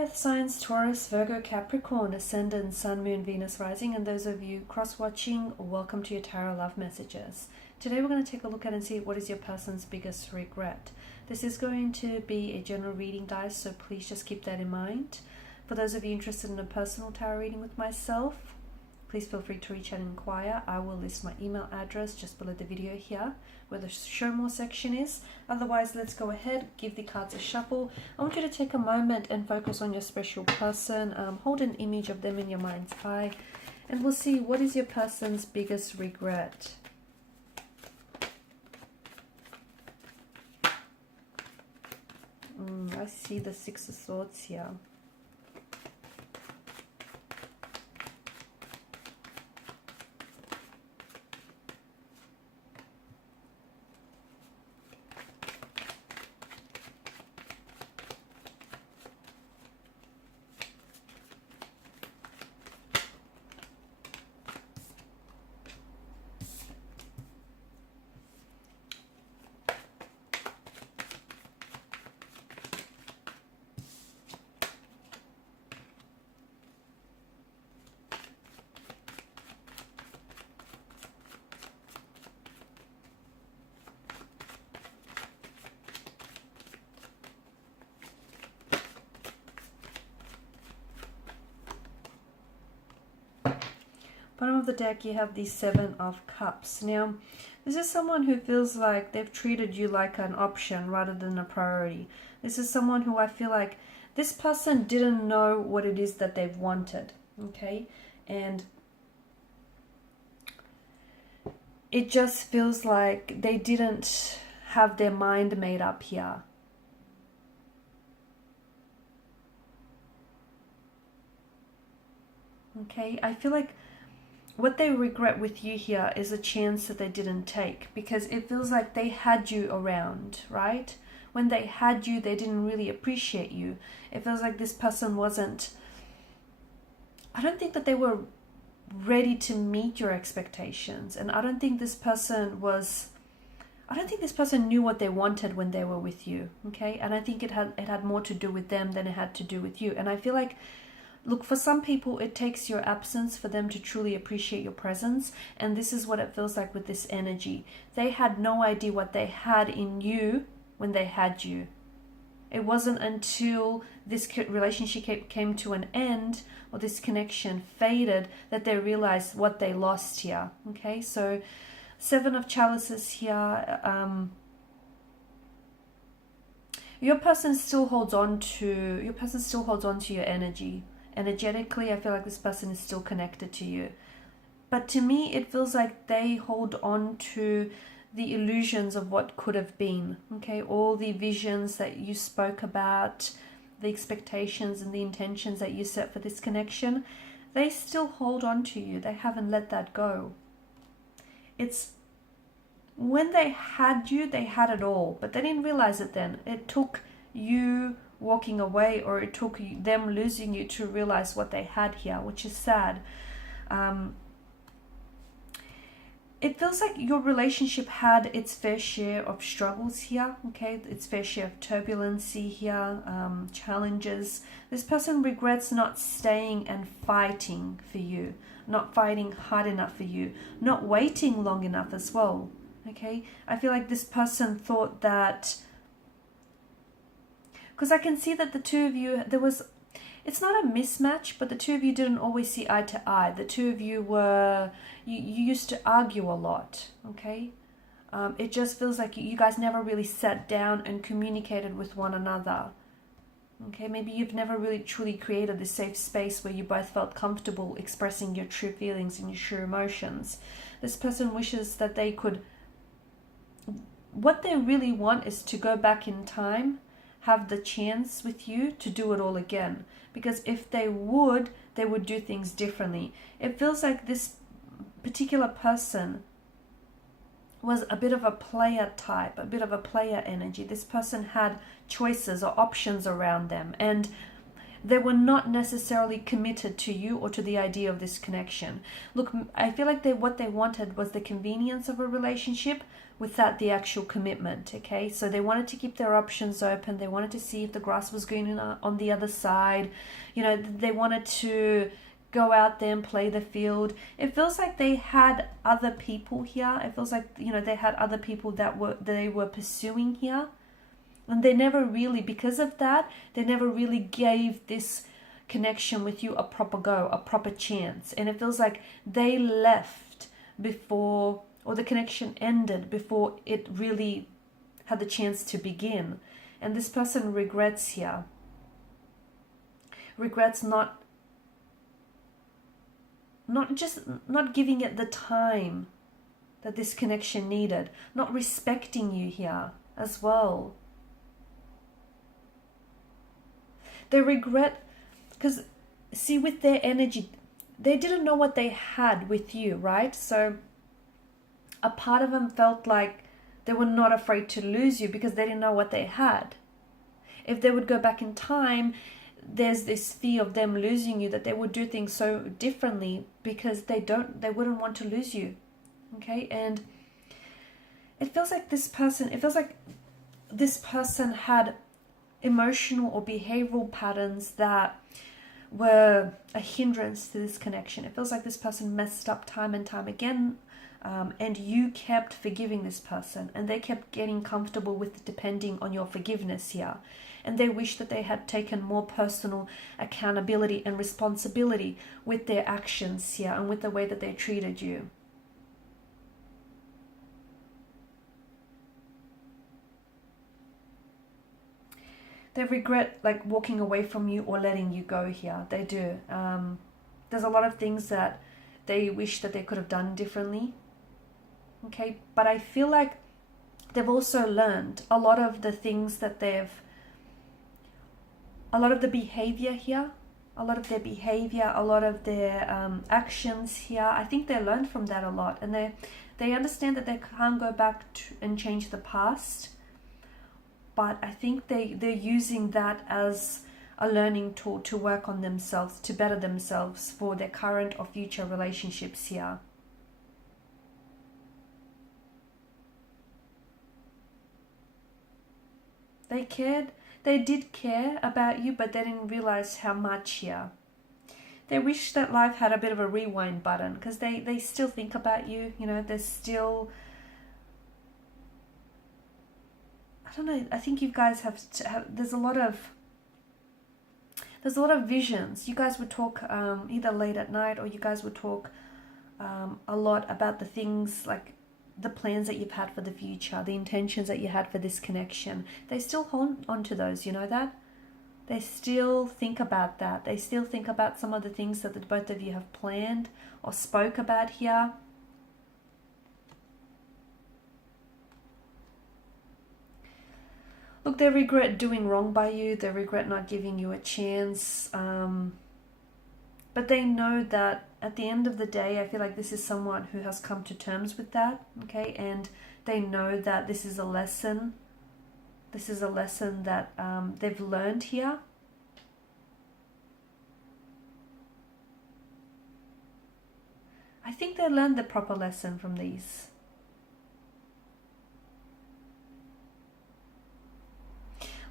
Earth signs Taurus, Virgo, Capricorn, Ascendant, Sun, Moon, Venus rising, and those of you cross-watching, welcome to your Tarot Love Messages. Today we're going to take a look at and see what is your person's biggest regret. This is going to be a general reading, guys, so please just keep that in mind. For those of you interested in a personal tarot reading with myself, please feel free to reach out and inquire. I will list my email address just below the video here, where the show more section is. Otherwise, let's go ahead, give the cards a shuffle. I want you to take a moment and focus on your special person. Hold an image of them in your mind's eye, and we'll see what is your person's biggest regret. I see the Six of Swords here. Bottom of the deck, you have the Seven of Cups. Now, this is someone who feels like they've treated you like an option rather than a priority. This is someone who I feel like this person didn't know what it is that they've wanted, okay? And it just feels like they didn't have their mind made up here. Okay, I feel like what they regret with you here is a chance that they didn't take, because it feels like they had you around, right? When they had you, they didn't really appreciate you. It feels like this person wasn't, I don't think that they were ready to meet your expectations. And I don't think this person knew what they wanted when they were with you, okay? And I think it had more to do with them than it had to do with you. And I feel like, look, for some people, it takes your absence for them to truly appreciate your presence. And this is what it feels like with this energy. They had no idea what they had in you when they had you. It wasn't until this relationship came to an end, or this connection faded, that they realized what they lost here. Okay, so Seven of Chalices here. Your person still holds on to your energy. Energetically, I feel like this person is still connected to you. But to me, it feels like they hold on to the illusions of what could have been. Okay, all the visions that you spoke about, the expectations and the intentions that you set for this connection, they still hold on to you. They haven't let that go. It's when they had you, they had it all, but they didn't realize it then. It took you walking away, or it took them losing you to realize what they had here, which is sad. It feels like your relationship had its fair share of struggles here, okay? Its fair share of turbulency here, challenges. This person regrets not staying and fighting for you, not fighting hard enough for you, not waiting long enough as well, okay? I feel like this person thought that, because I can see that the two of you, it's not a mismatch, but the two of you didn't always see eye to eye. The two of you you used to argue a lot, okay? It just feels like you guys never really sat down and communicated with one another, okay? Maybe you've never really truly created this safe space where you both felt comfortable expressing your true feelings and your true emotions. This person wishes that they could, what they really want is to go back in time, have the chance with you to do it all again. Because if they would do things differently. It feels like this particular person was a bit of a player type, a bit of a player energy. This person had choices or options around them, and they were not necessarily committed to you or to the idea of this connection. Look, I feel like what they wanted was the convenience of a relationship without the actual commitment. Okay, so they wanted to keep their options open. They wanted to see if the grass was green on the other side. You know, they wanted to go out there and play the field. It feels like they had other people here. It feels like, you know, they had other people that they were pursuing here. And they never really, because of that, they never really gave this connection with you a proper go, a proper chance. And it feels like they left before, or the connection ended before it really had the chance to begin. And this person regrets here. Regrets not giving it the time that this connection needed. Not respecting you here as well. They regret, because see, with their energy, they didn't know what they had with you, right? So a part of them felt like they were not afraid to lose you because they didn't know what they had. If they would go back in time, there's this fear of them losing you, that they would do things so differently because they wouldn't want to lose you. Okay, and it feels like this person had emotional or behavioral patterns that were a hindrance to this connection. It feels like this person messed up time and time again, and you kept forgiving this person, and they kept getting comfortable with depending on your forgiveness here. And they wish that they had taken more personal accountability and responsibility with their actions here and with the way that they treated you. They regret like walking away from you or letting you go here. They do. There's a lot of things that they wish that they could have done differently. Okay, but I feel like they've also learned a lot of the things that a lot of the behavior here, a lot of their behavior, a lot of their actions here. I think they learned from that a lot, and they understand that they can't go back and change the past. But I think they're using that as a learning tool to work on themselves, to better themselves for their current or future relationships here. They cared. They did care about you, but they didn't realize how much here. They wish that life had a bit of a rewind button, because they still think about you. You know, they're still... I don't know. I think you guys have there's a lot of visions. You guys would talk either late at night, or you guys would talk a lot about the things, like the plans that you've had for the future, the intentions that you had for this connection. They still hold on to those, you know that? They still think about that. They still think about some of the things that both of you have planned or spoke about here. Look, they regret doing wrong by you. They regret not giving you a chance. But they know that at the end of the day, I feel like this is someone who has come to terms with that. Okay, and they know that this is a lesson. This is a lesson that they've learned here. I think they learned the proper lesson from these.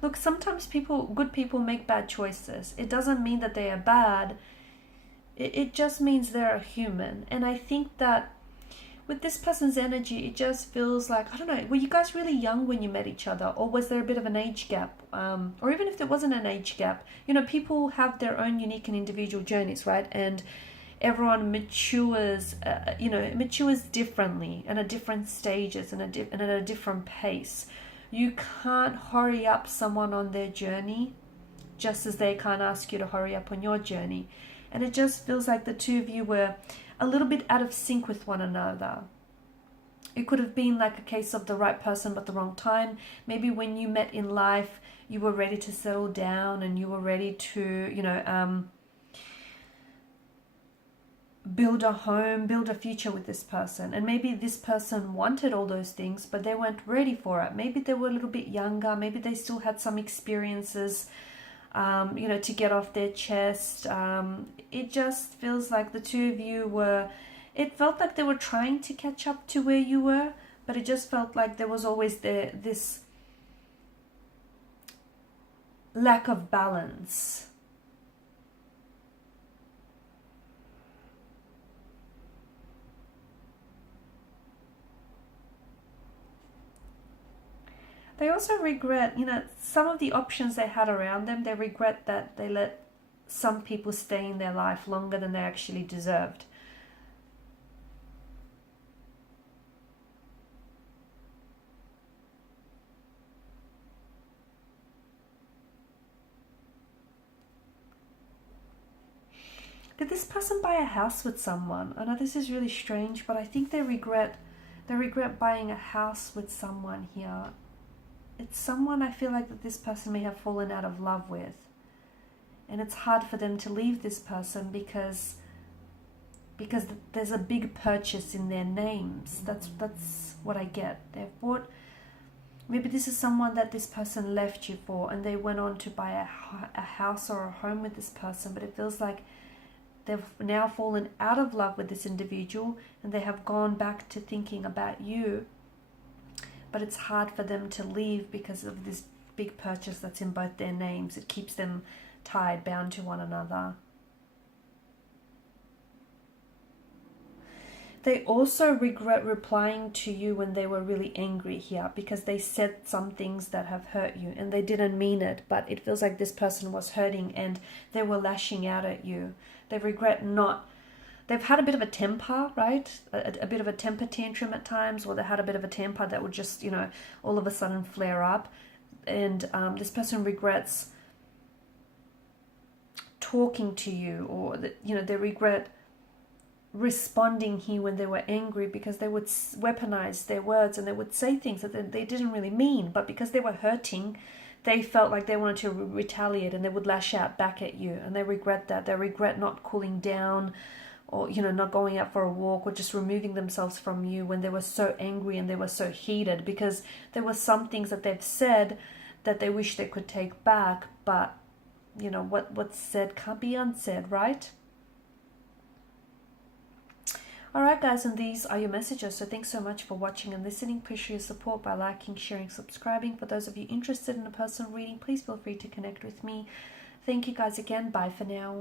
Look, sometimes good people make bad choices. It doesn't mean that they are bad. It just means they're a human. And I think that with this person's energy, it just feels like, I don't know, were you guys really young when you met each other? Or was there a bit of an age gap? Or even if there wasn't an age gap, you know, people have their own unique and individual journeys, right? And everyone matures, matures differently and at different stages and at a different pace. You can't hurry up someone on their journey, just as they can't ask you to hurry up on your journey. And it just feels like the two of you were a little bit out of sync with one another. It could have been like a case of the right person but the wrong time. Maybe when you met in life, you were ready to settle down and you were ready to, build a home, build a future with this person. And maybe this person wanted all those things, but they weren't ready for it. Maybe they were a little bit younger. Maybe they still had some experiences, to get off their chest. It just feels like the two of you it felt like they were trying to catch up to where you were, but it just felt like there was always this lack of balance. They also regret, some of the options they had around them. They regret that they let some people stay in their life longer than they actually deserved. Did this person buy a house with someone? I know this is really strange, but I think they regret buying a house with someone here. It's someone I feel like that this person may have fallen out of love with. And it's hard for them to leave this person because there's a big purchase in their names. That's what I get. They've bought, maybe this is someone that this person left you for, and they went on to buy a house or a home with this person, but it feels like they've now fallen out of love with this individual and they have gone back to thinking about you, but it's hard for them to leave because of this big purchase that's in both their names. It keeps them tied, bound to one another. They also regret replying to you when they were really angry here, because they said some things that have hurt you and they didn't mean it, but it feels like this person was hurting and they were lashing out at you. They regret not, they've had a bit of a temper, right? A bit of a temper tantrum at times, or they had a bit of a temper that would just, all of a sudden flare up. And this person regrets talking to you, or they regret responding here when they were angry, because they would weaponize their words and they would say things that they didn't really mean, but because they were hurting, they felt like they wanted to retaliate and they would lash out back at you, and they regret that. They regret not cooling down, or not going out for a walk, or just removing themselves from you when they were so angry and they were so heated, because there were some things that they've said that they wish they could take back, but what's said can't be unsaid, right? Alright guys, and these are your messages. So thanks so much for watching and listening. Please show your support by liking, sharing, subscribing. For those of you interested in a personal reading, please feel free to connect with me. Thank you guys again. Bye for now.